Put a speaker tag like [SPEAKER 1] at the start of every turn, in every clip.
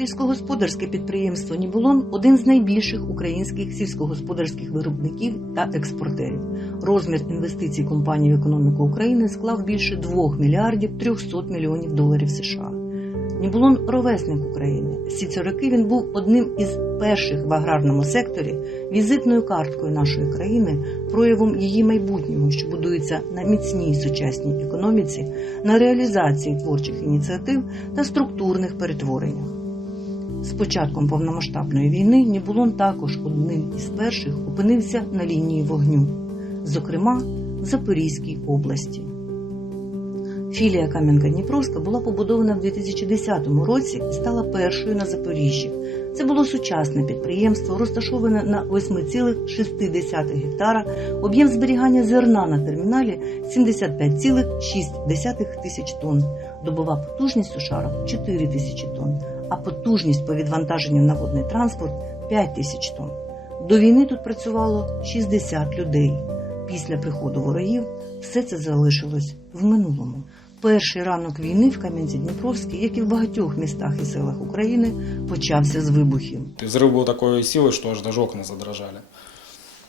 [SPEAKER 1] Сільськогосподарське підприємство Нібулон один з найбільших українських сільськогосподарських виробників та експортерів. Розмір інвестицій компанії в економіку України склав більше 2 мільярдів 300 мільйонів доларів США. Нібулон ровесник України. Всі ці роки він був одним із перших в аграрному секторі, візитною карткою нашої країни, проявом її майбутнього, що будується на міцній сучасній економіці, на реалізації творчих ініціатив та структурних перетвореннях. З початком повномасштабної війни Нібулон також одним із перших опинився на лінії вогню, зокрема в Запорізькій області. Філія Кам'янка-Дніпровська була побудована в 2010 році і стала першою на Запоріжжі. Це було сучасне підприємство, розташоване на 8,6 гектара, об'єм зберігання зерна на терміналі 75,6 тисяч тонн, добова потужність сушарок 4 тисячі тонн, а потужність по відвантаженню на водний транспорт 5 тисяч тонн. До війни тут працювало 60 людей. Після приходу ворогів все це залишилось в минулому. Перший ранок війни в Кам'янці-Дніпровській, як і в багатьох містах і селах України, почався з вибухів.
[SPEAKER 2] И взрыв был такой силы, что аж даже окна задрожали.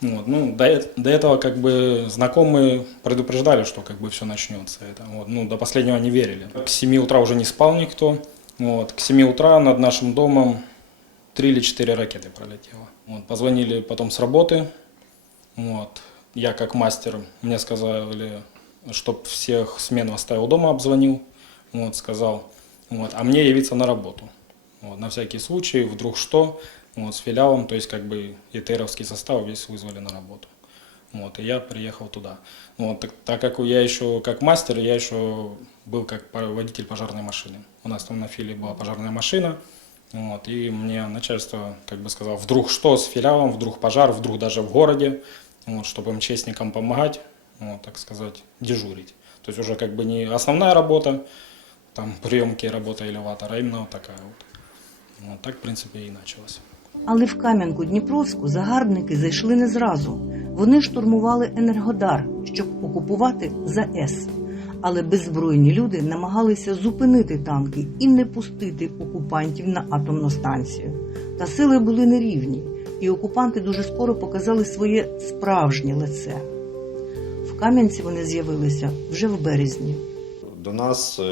[SPEAKER 2] Вот. Ну, до, э- до этого как бы знакомые предупреждали, что как бы все начнется. Это, вот. Ну, до последнего не верили. К 7 утра уже не спал никто. Вот. К 7 утра над нашим домом 3 или 4 ракеты пролетело. Вот. Позвонили потом с работы. Вот. Я как мастер, мне сказали, чтоб всех смену оставил дома, обзвонил. Вот, сказал. Вот. А мне явиться на работу. Вот, на всякий случай, вдруг что, вот, с филиалом, то есть как бы ЕТРовский состав весь вызвали на работу. Вот, и я приехал туда. Вот, так, так как я еще как мастер, я еще был как водитель пожарной машины. У нас там на филии была пожарная машина, вот, и мне начальство как бы сказало, вдруг что с филиалом, вдруг пожар, вдруг даже в городе, вот, чтобы МЧСникам помогать, вот, так сказать, дежурить. То есть уже как бы не основная работа, там приемки работа элеватора, а именно вот такая вот. Вот так, в принципе, и началось.
[SPEAKER 1] Але в Кам'янку-Дніпровську загарбники зайшли не зразу. Вони штурмували Енергодар, щоб окупувати ЗАЕС. Але беззбройні люди намагалися зупинити танки і не пустити окупантів на атомну станцію. Та сили були нерівні, і окупанти дуже скоро показали своє справжнє лице. В Кам'янці вони з'явилися вже в березні.
[SPEAKER 3] До нас е,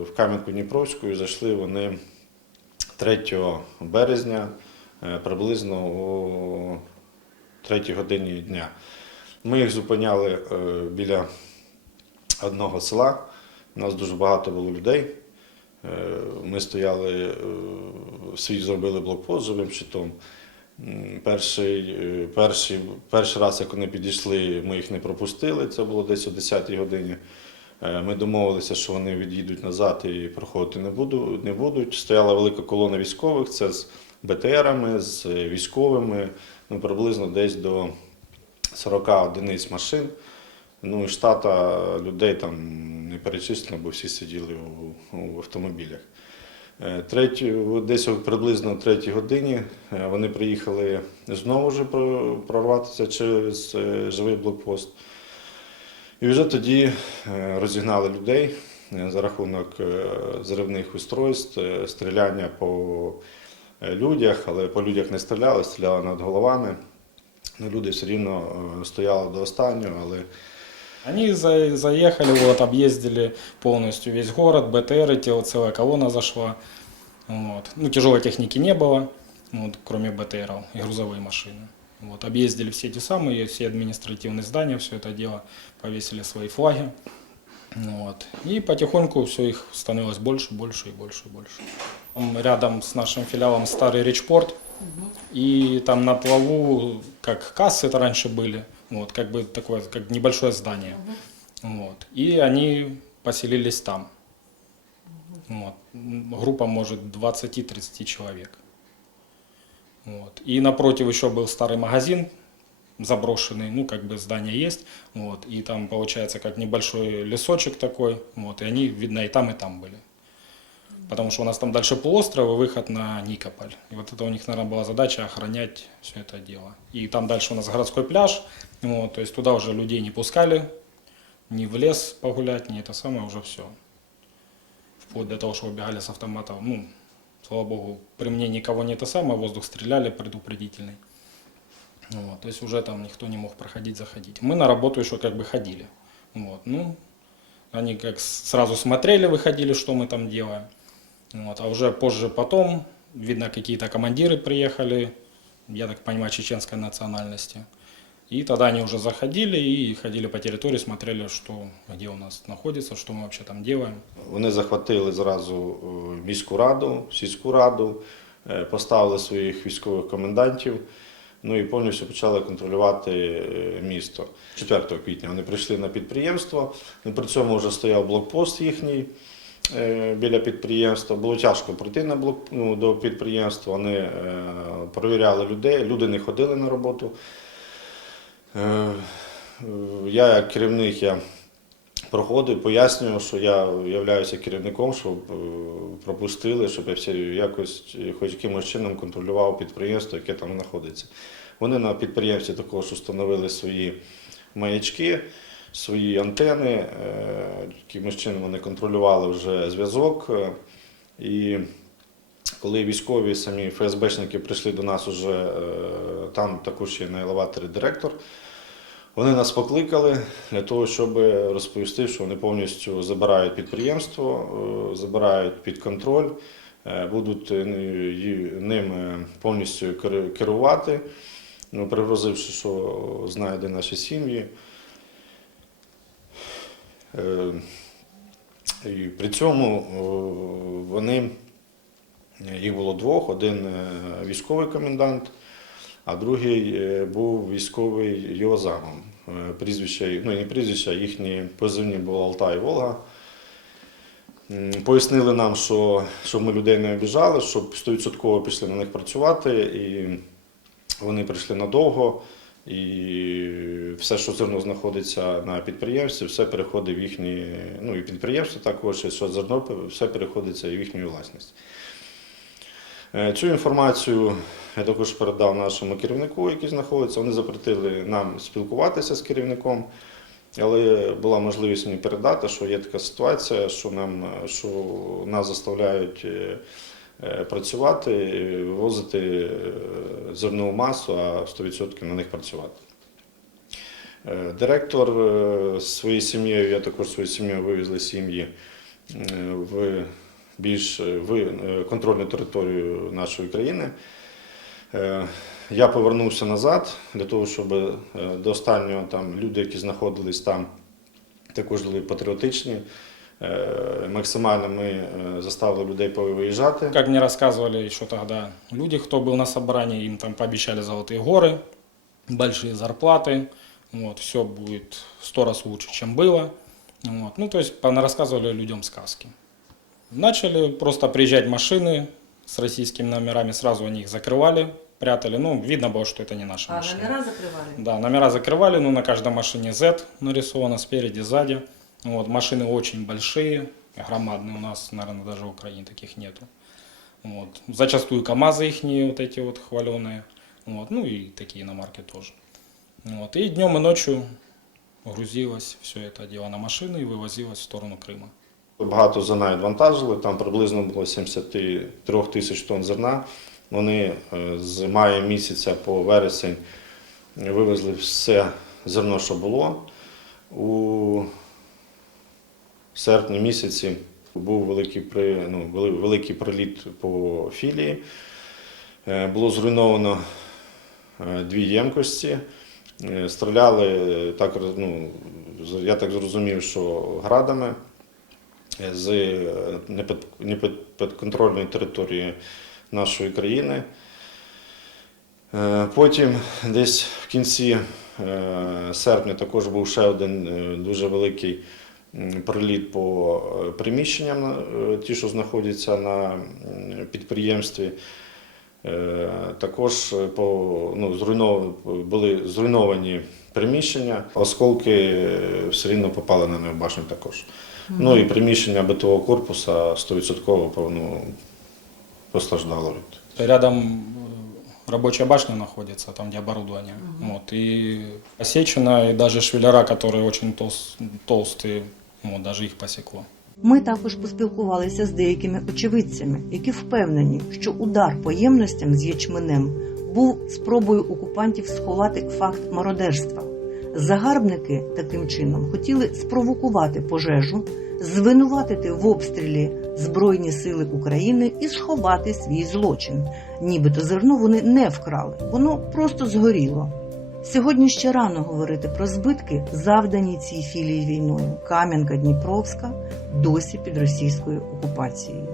[SPEAKER 3] в Кам'янку-Дніпровську зайшли вони 3 березня приблизно о 3 годині дня. Ми їх зупиняли е, біля одного села. У нас дуже багато було людей. Е, Ми стояли, е, свій зробили блокпост живим щитом. Перший, е, перший, перший раз, як вони підійшли, ми їх не пропустили. Це було десь о 10-й годині. Е, Ми домовилися, що вони від'їдуть назад і проходити не, буду, не будуть. Стояла велика колона військових, це з БТРами, з військовими, ну, приблизно десь до 40 одиниць машин. Ну і штата людей там не перечислено, бо всі сиділи у, у автомобілях. Е, Третю, десь приблизно о третій годині е, вони приїхали знову ж прорватися через е, живий блокпост. І вже тоді розігнали людей за рахунок зривних устройств, стріляння по людях, але по людях не стріляли, стріляли над головами. Ну, люди все рівно е, стояли до останнього, але
[SPEAKER 2] Они за- заехали, вот, объездили полностью весь город, БТРы, те- целая колонна зашла. Вот. Ну, тяжелой техники не было, вот, кроме БТРов и грузовые машины. Вот, объездили все эти самые, все административные здания, все это дело, повесили свои флаги. Вот. И потихоньку все их становилось больше, больше и больше и больше. Рядом с нашим филиалом старый речпорт, и там на плаву, как кассы это раньше были, вот, как бы такое, как небольшое здание. Вот. И они поселились там. Вот. Группа может 20-30 человек. Вот. И напротив еще был старый магазин заброшенный, ну, как бы здание есть, вот, и там получается как небольшой лесочек такой, вот, и они, видно, и там, и там были. Потому что у нас там дальше полуостров и выход на Никополь. И вот это у них, наверное, была задача охранять все это дело. И там дальше у нас городской пляж, вот, то есть туда уже людей не пускали, ни в лес погулять, ни это самое, уже все. Вплоть до того, что убегали с автоматов, ну, Слава богу, при мне никого не то самое, воздух стреляли предупредительный. Вот, то есть уже там никто не мог проходить, заходить. Мы на работу еще как бы ходили. Вот, ну, они как сразу смотрели, выходили, что мы там делаем. Вот, а уже позже потом, видно, какие-то командиры приехали, я так понимаю, чеченской национальности. И тогда они уже заходили и ходили по территории, смотрели, что, где у нас находится, что мы вообще там делаем.
[SPEAKER 3] Вони захватили зразу е, міську раду, сільську раду, е, поставили своїх військових комендантів, ну і повністю почали контролювати е, місто. 4 квітня вони прийшли на підприємство, при цьому вже стояв блокпост їхній біля підприємства. Було тяжко пройти на блок, ну, до підприємства. Вони е, перевіряли людей, люди не ходили на роботу. Е, е, Я як керівник, я проходив, пояснював, що я являюся керівником, щоб е, пропустили, щоб я все якось е, хоч якимось чином контролював підприємство, яке там знаходиться. Вони на підприємстві також встановили свої маячки, свої антени, е, якимось чином вони контролювали вже зв'язок. е, І коли військові самі ФСБшники прийшли до нас уже, е, там також є на елеваторі директор. Вони нас покликали для того, щоб розповісти, що вони повністю забирають підприємство, забирають під контроль, будуть ним повністю керувати, ну, пригрозивши, що знайде наші сім'ї. Е, І при цьому е, вони, їх було двох, один е, військовий комендант, а другий був військовий його замом. Е, Прізвище, ну не прізвище, їхні позивні було Алтай Волга. Пояснили нам, що, щоб ми людей не обіжали, щоб 100% пішли на них працювати. І вони прийшли надовго, і все, що зерно знаходиться на підприємстві, все переходить в їхні, ну і підприємство також, і що зерно все переходиться в їхню власність. Е, Цю інформацію я також передав нашому керівнику, який знаходиться. Вони запретили нам спілкуватися з керівником, але була можливість мені передати, що є така ситуація, що нам що нас заставляють е, е, працювати, е, вивозити е, зернову масу, а 100% на них працювати. Е, Директор своєю сім'єю, я також своєю сім'єю вивезли сім'ї в більш в контрольну територію нашої країни. Я повернувся назад для того, щоб до останнього там люди, які знаходились там, також були патріотичні. Е, Максимально ми е, заставили людей повиїжджати.
[SPEAKER 2] Как мне рассказывали еще тогда люди, кто был на собрании, им там пообещали золотые горы, большие зарплаты, вот, все будет в сто раз лучше, чем было. Вот. Ну, то есть рассказывали людям сказки. Начали просто приезжать машины с российскими номерами, сразу они их закрывали, прятали. Ну, видно было, что это не наши
[SPEAKER 1] А
[SPEAKER 2] машины.
[SPEAKER 1] номера закривали?
[SPEAKER 2] Да, номера закрывали, ну, на каждой машине Z нарисовано спереди, сзади. Вот, машины очень большие, громадные у нас, наверное, даже в Украине таких нету. Вот. Зачастую КАМАЗы их вот эти вот хваленые. Вот. Ну и такие иномарки тоже. Вот. И днем и ночью грузилось все это дело на машины и вывозилось в сторону Крыма.
[SPEAKER 3] Багато зерна відвантажили, там приблизно було 73 тисяч тонн зерна. Вони е, з мая місяця по вересень вивезли все зерно, що було. У серпні місяці був великий, при- ну, великий приліт по філії. Е, Було зруйновано е, дві ємкості. Е, Стріляли, так, ну, я так зрозумів, що градами з непідконтрольної території нашої країни. Потім десь в кінці серпня також був ще один дуже великий м, приліт по е, приміщенням, е, ті, що знаходяться на м, підприємстві. Е, Також е, по, ну, зруйнов... були зруйновані приміщення, осколки е, все рівно попали на необашню також. Ну і приміщення битового корпуса 100% ну, постраждало від.
[SPEAKER 2] Рядом э, рабочая башня находится, там где оборудование. Вот, и посечено, и даже швеллера, которые очень толс- толстые, вот, даже их посекло.
[SPEAKER 1] Ми також поспілкувалися з деякими очевидцями, які впевнені, що удар по ємностям з ячменем був спробою окупантів сховати факт мародерства. Загарбники таким чином хотіли спровокувати пожежу, звинуватити в обстрілі Збройні сили України і сховати свій злочин. Нібито зерно вони не вкрали, воно просто згоріло. Сьогодні ще рано говорити про збитки, завдані цій філії війною. Кам'янка Дніпровська досі під російською окупацією.